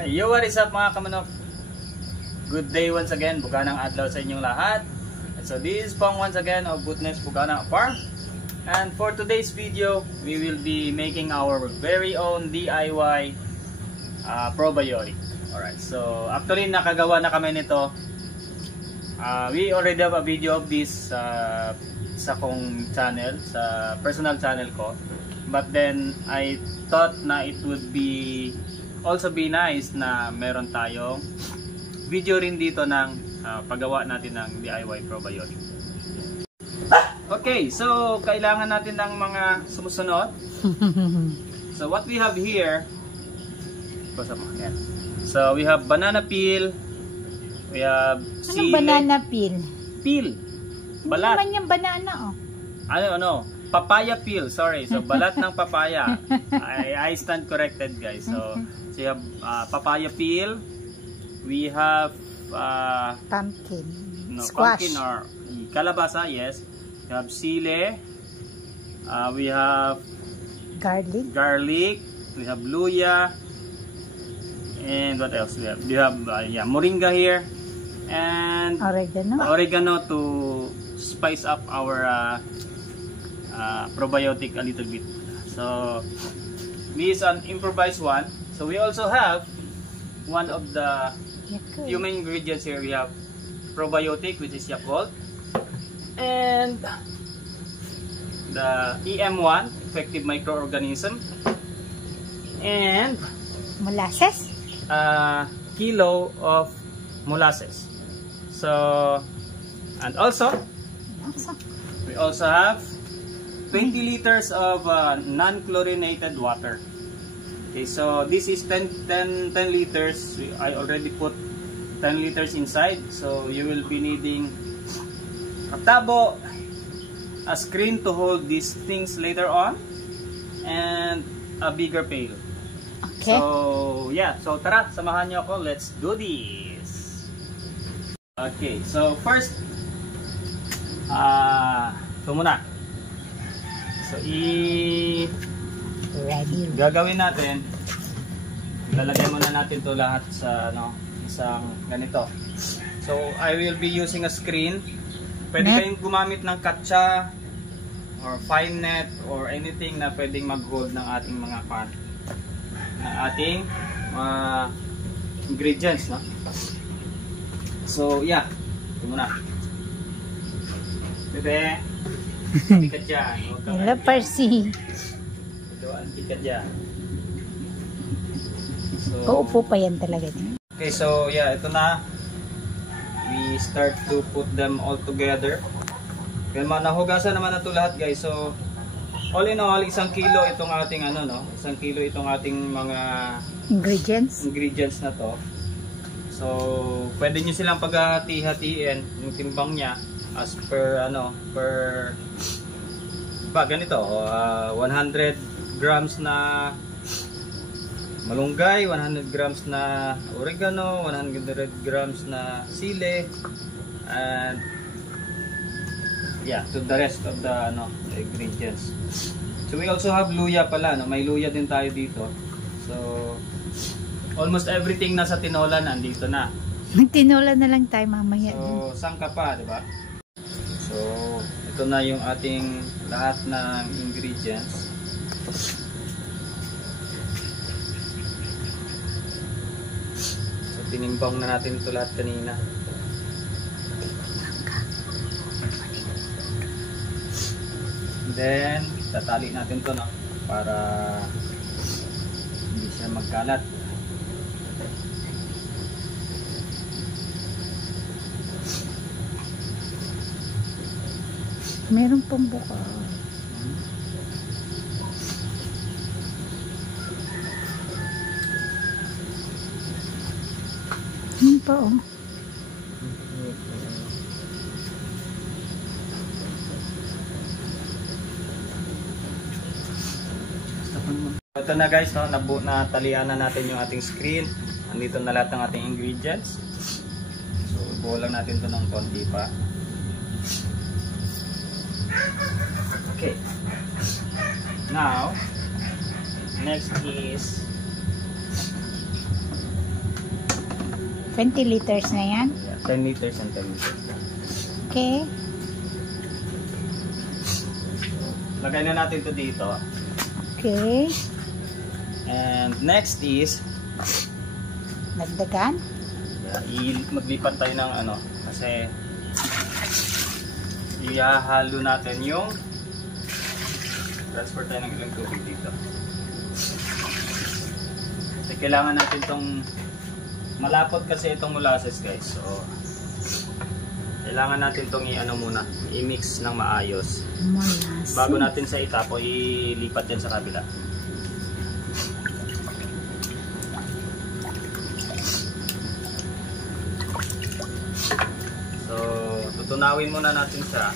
Yo, what is up mga kamanok? Good day once again, bukanang adlaw sa inyong lahat. And so this is Pong once again of Goodness Bukana Farm. And for today's video, we will be making our very own DIY probiotic. Alright, so actually nakagawa na kami nito. We already have a video of this sa kong channel, sa personal channel ko. But then I thought na it would also be nice na meron tayong video rin dito ng paggawa natin ng DIY probiotic. Okay, so kailangan natin ng mga sumusunod. So what we have here, so we have banana peel, we have sili. Anong banana peel? Peel. Balat. Hindi naman yung banana, oh. Ano? Papaya peel, sorry. So balat ng papaya. I stand corrected, guys. So we have papaya peel. We have pumpkin. Squash. Pumpkin or kalabasa, yes. We have sili. We have garlic. We have luya. And what else we have? We have moringa here. And oregano to spice up our probiotic a little bit. So this is an improvised one. So we also have one of the few main ingredients here. We have probiotic, which is Yakult, and the EM1, effective microorganism, and molasses, a kilo of molasses. So, and also we also have 20 liters of non-chlorinated water. Okay, so this is 10 liters. I already put 10 liters inside. So you will be needing a tabo, a screen to hold these things later on, and a bigger pail. Okay. So yeah, so tara, samahan niyo ako. Let's do this. Okay, so first, ito muna. So gagawin natin, lalagay muna natin to lahat sa isang ganito. So I will be using a screen. Pwede kayong gumamit ng katsa or fine net or anything na pwedeng mag-hold ng ating mga ingredients, no? So yeah, ito muna. Bebe, tikat dyan. Hello, Percy. Tikat dyan. So, uupo pa yan talaga. Okay, so yeah, ito na. We start to put them all together. Kaya nahugasan naman na ito lahat, guys. So all in all, 1 kilo itong ating 1 kilo itong ating mga ingredients na to. So pwede nyo silang paghati-hatiin yung timbang niya as per ganito, 100 grams na malunggay, 100 grams na oregano, 100 grams na sili, and yeah, to the rest of the ingredients. So we also have luya pala, may luya din tayo dito. So almost everything na sa tinola nandito na. Tinola na lang tayo mamaya. So sangka pa, di ba? So ito na yung ating lahat ng ingredients. So tinimbang na natin ito lahat kanina. Then tatali natin ito para hindi siya magkalat. Meron pong buka. Ano pa, oh? Ito na, guys, natalian na natin yung ating screen. Andito na lahat ng ating ingredients. So buo lang natin ito ng konti pa. Okay. Now, next is 20 liters na yan. Yeah, 10 liters and 10 liters. Okay. Lagay na natin to dito. Okay. And next is Nagdagan. Maglipat tayo ng ano kasi ihahalo natin yung transfer tayo ng ilang tubig dito. Kasi kailangan natin tong malapot kasi itong molasses guys. So kailangan natin tong i-ano muna, i-mix ng maayos. Molasses. Bago natin sa itapo, ilipat yan sa kabila. So, tutunawin muna natin siya.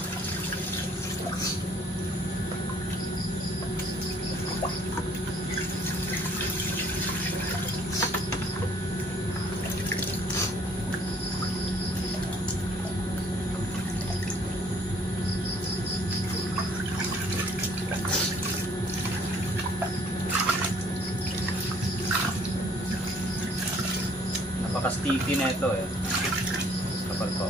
Napaka-sticky na ito eh. Kapag to.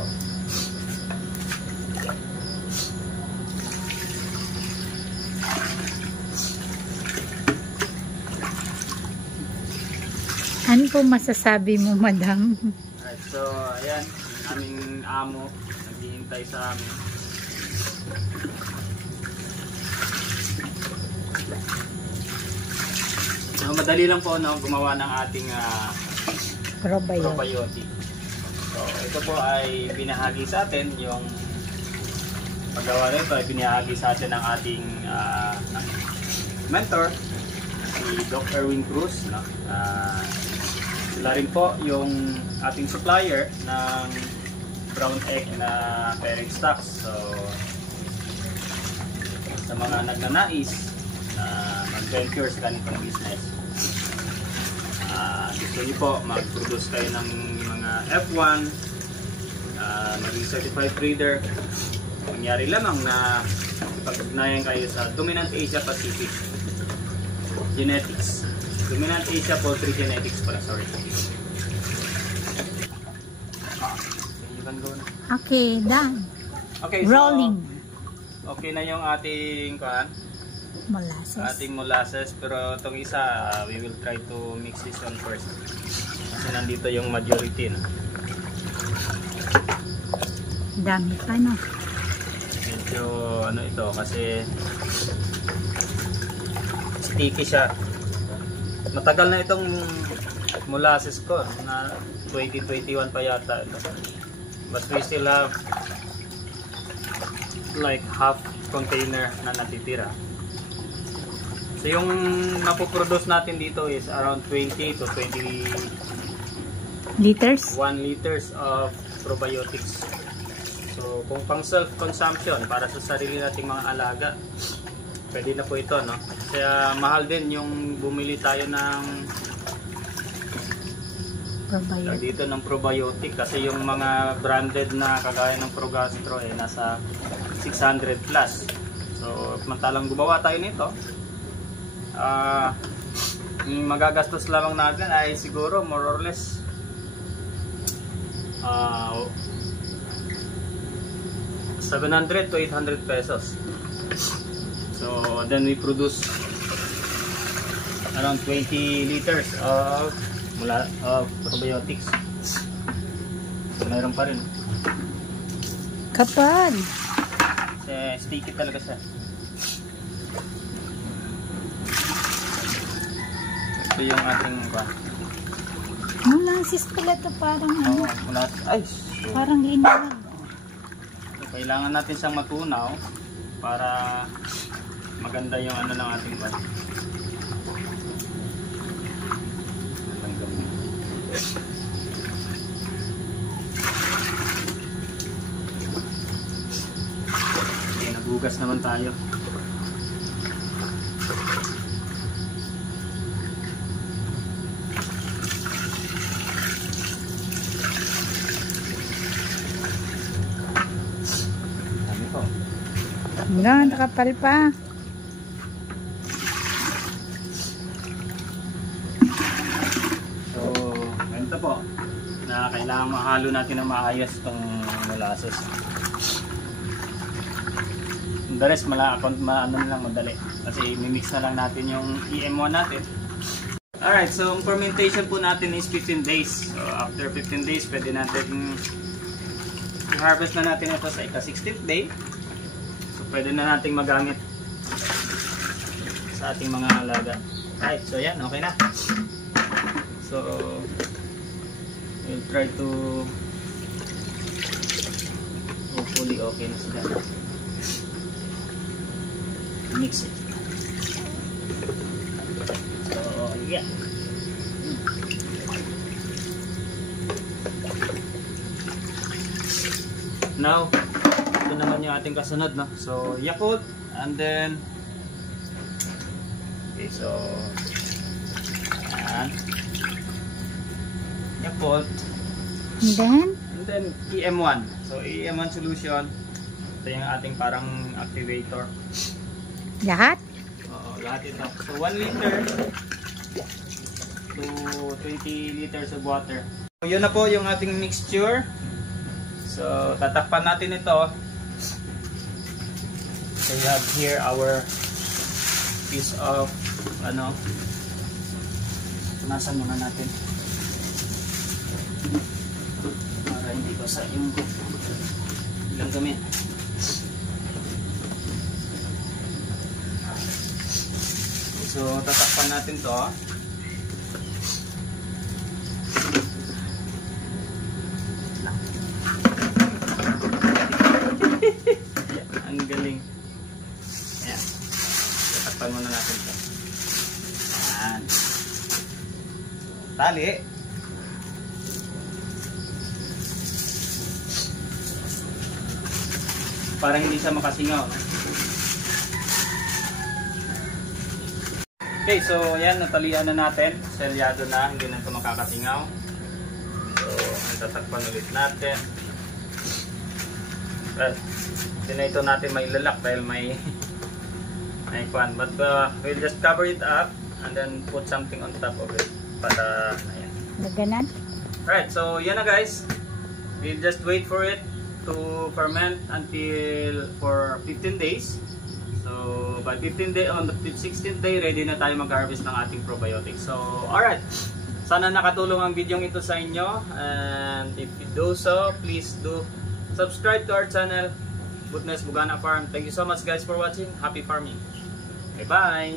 Ano po masasabi mo, madam? Alright, so ayan, aming amo naghihintay sa amin. So, madali lang po no, gumawa ng ating probiotic. So ito po ay binahagi sa atin yung paggawa nito ay binahagi sa atin ng ating mentor si Dr. Erwin Cruz, no? Sila rin po yung ating supplier ng brown egg na parent stocks. So sa mga nagnanais na mag-venture sa ganitong business, gusto niyo po mag-produce kayo ng mga F1, maging certified breeder, mangyari lamang na ipag-ugnayan kayo sa Dominant Asia Pacific Genetics. Dominant Asia Poultry Genetics pala, sorry. You can go na. Okay, done. Okay, Rolling. So, okay na yung ating Molasses. ating molasses, pero itong isa we will try to mix this one first kasi nandito yung majority no? Dami pa, no? Medyo ano ito kasi sticky siya. Matagal na itong molasses ko na 2021 pa yata ito, but we still have like half container na natitira. So yung mapoproduce natin dito is around 20 to 21 Liters? liters of probiotics. So kung pang self-consumption para sa sarili nating mga alaga, pwede na po ito, no? Kaya mahal din yung bumili tayo ng Probiotic. dito ng probiotic kasi yung mga branded na kagaya ng Progastro eh nasa 600 plus. So mantalang gumawa tayo nito, magagastos lamang natin ay siguro more or less 700 to 800 pesos. So then we produce around 20 liters of probiotics. So mayroon pa rin Kapal. kasi sticky talaga siya. Ito yung ating Molasses pala to, parang ano, ay, parang linawag. kailangan natin siyang matunaw para maganda yung ano ng ating okay, nagugas naman tayo. Hanggang nakapal pa. So, ganito po. Na kailangan mahalo natin ng maayos itong molasses. The rest ano lang madali kasi mimix na lang natin yung EM1 natin. Alright, so ang fermentation po natin is 15 days. So after 15 days, pwede natin i-harvest na natin ito sa ika-16th day. So pwede na natin magamit sa ating mga alaga. Alright, so yan, okay na. So we'll try to hopefully okay na sila. Mix it. So yeah. Now, ito naman yung ating kasunod, no? So Yakult, and then okay, so and Yakult, and then EM1. So EM1 solution. Ito yung ating parang activator. Lahat? Oo, lahat ito. So 1 liter to 20 liters of water. So yun na po yung ating mixture. So tatakpan natin ito. So we have here our piece of punasan muna natin para hindi basa yung ilang gamit. So tatakpan natin to. Ang galing. Ayan. Tatakpan muna natin to. Ayan. Tali. Parang hindi siya makasingaw. Okay, so yan, natalian na natin. Selyado na, hindi na ito makakasingaw. So, tatakpan ulit natin. Well, hindi na ito natin may lalak dahil may fan. But we'll just cover it up and then put something on top of it. Para, ayan. Laganan? Alright, so yan na guys. We'll just wait for it to ferment for 15 days. So by 15 day, on the 16th day, ready na tayo mag-harvest ng ating probiotics. So alright, sana nakatulong ang video ito sa inyo, and if you do so, please do subscribe to our channel, Goodness Bugana Farm. Thank you so much guys for watching. Happy farming. Bye bye.